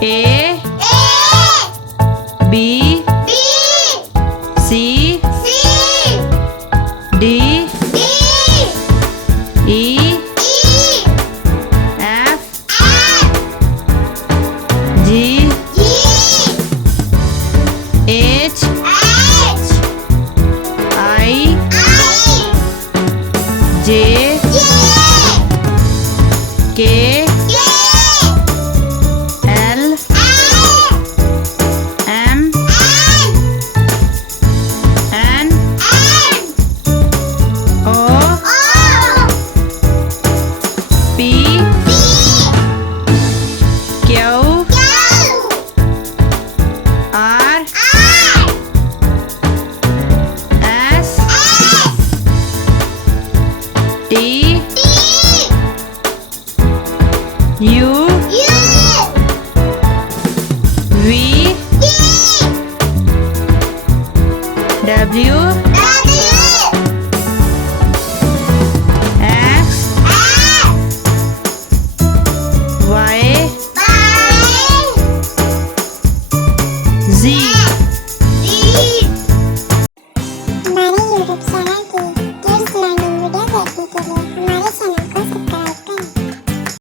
A B C D E F G H I J K L M N O P Q R S T U V W